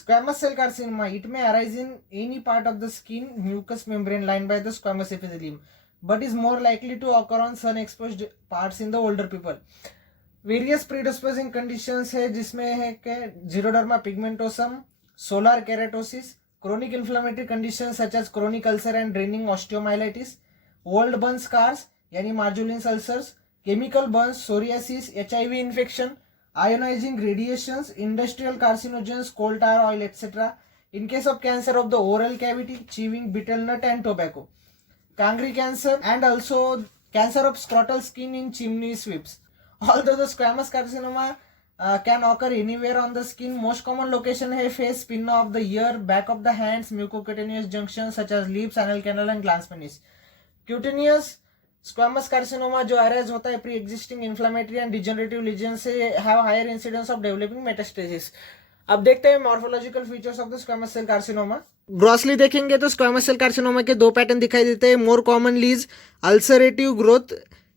Squamous cell carcinoma, it may arise in any part of the skin mucous membrane lined by the squamous epithelium, but is more likely to occur on sun-exposed parts in the older people. Various predisposing conditions है जिसमें है कि xeroderma pigmentosum, solar keratosis, chronic inflammatory conditions such as chronic ulcer and draining osteomyelitis, old burn scars यानी Marjolin ulcers, chemical burns, psoriasis, HIV infection, ionizing radiations, industrial carcinogens, coal tar oil, etc. In case of cancer of the oral cavity, chewing betel nut and tobacco. Kangri cancer and also cancer of scrotal skin in chimney sweeps. Although the squamous carcinoma can occur anywhere on the skin, most common location है face, pin of the ear, back of the hands, mucocutaneous junctions such as lips, anal canal and glans penis. Cutaneous squamous carcinoma जो arise होता है pre existing inflammatory and degenerative lesion से have higher incidence of developing metastasis. अब देखते हैं morphological features of the squamous cell carcinoma. Grossly देखेंगे तो squamous cell carcinoma के दो पैटर्न दिखाई देते हैं. More commonly is ulcerative growth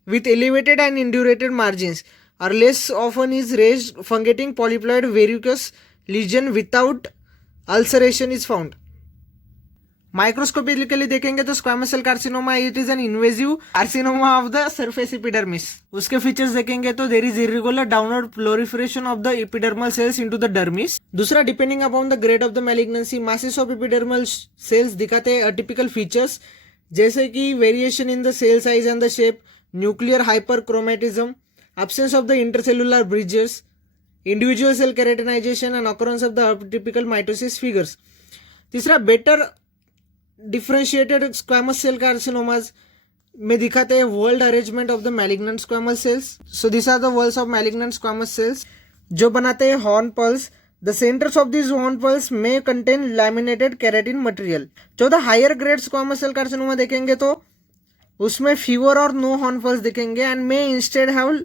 with elevated and indurated margins और less often is raised fungating polyploid verrucous lesion without ulceration is found. Microscopically देखेंगे तो squamous cell carcinoma it is an invasive carcinoma of the surface epidermis. उसके features देखेंगे तो there is irregular downward proliferation of the epidermal cells into the dermis. दूसरा, depending upon the grade of the malignancy, masses of epidermal sales दिखाते हैं atypical features जैसे कि variation in the cell size and the shape, nuclear hyperchromatism, absence of the intercellular bridges, individual cell keratinization and occurrence of the atypical mitosis figures. तीसरा, better differentiated squamous cell carcinomas में दिखाते हैं whorled arrangement of the malignant squamous cells. So this are the whorls of malignant squamous cells जो बनाते हैं horn pearls. The centres of this horn pearls में contain laminated keratin material. जो the higher grade squamous cell carcinoma देखेंगे तो उसमें fewer और no horn pearls दिखेंगे and may instead have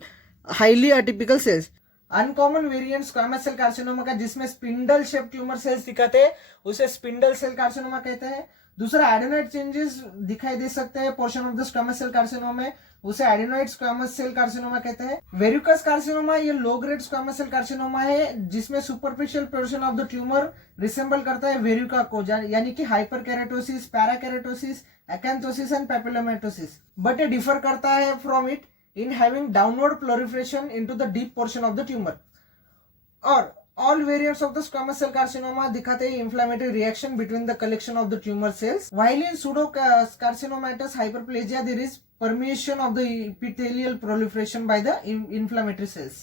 highly atypical cells. Uncommon variant squamous cell carcinoma का जिसमें spindle shape tumour cells दिखाते हैं उसे स्पिंडल सेल कार्सिनोमा कहते हैं. दूसरा, एडेनोइड चेंजेस दिखाई दे सकते हैं portion of the squamous cell carcinoma में, उसे एडेनोइड स्क्वामस सेल कार्सिनोमा कहते हैं. वेरिकस कार्सिनोमा ये low grade squamous cell carcinoma है जिसमें superficial portion of the tumour resemble करता है वेरिका को, यानी कि hyperkeratosis, parakeratosis, acanthosis and papillomatosis. But ये डिफर करता है from it in having downward proliferation into the deep portion of the tumor. और all variants of the squamous cell carcinoma दिखाते हैं inflammatory reaction between the collection of the tumor cells. While in pseudocarcinomatous hyperplasia there is permeation of the epithelial proliferation by the inflammatory cells.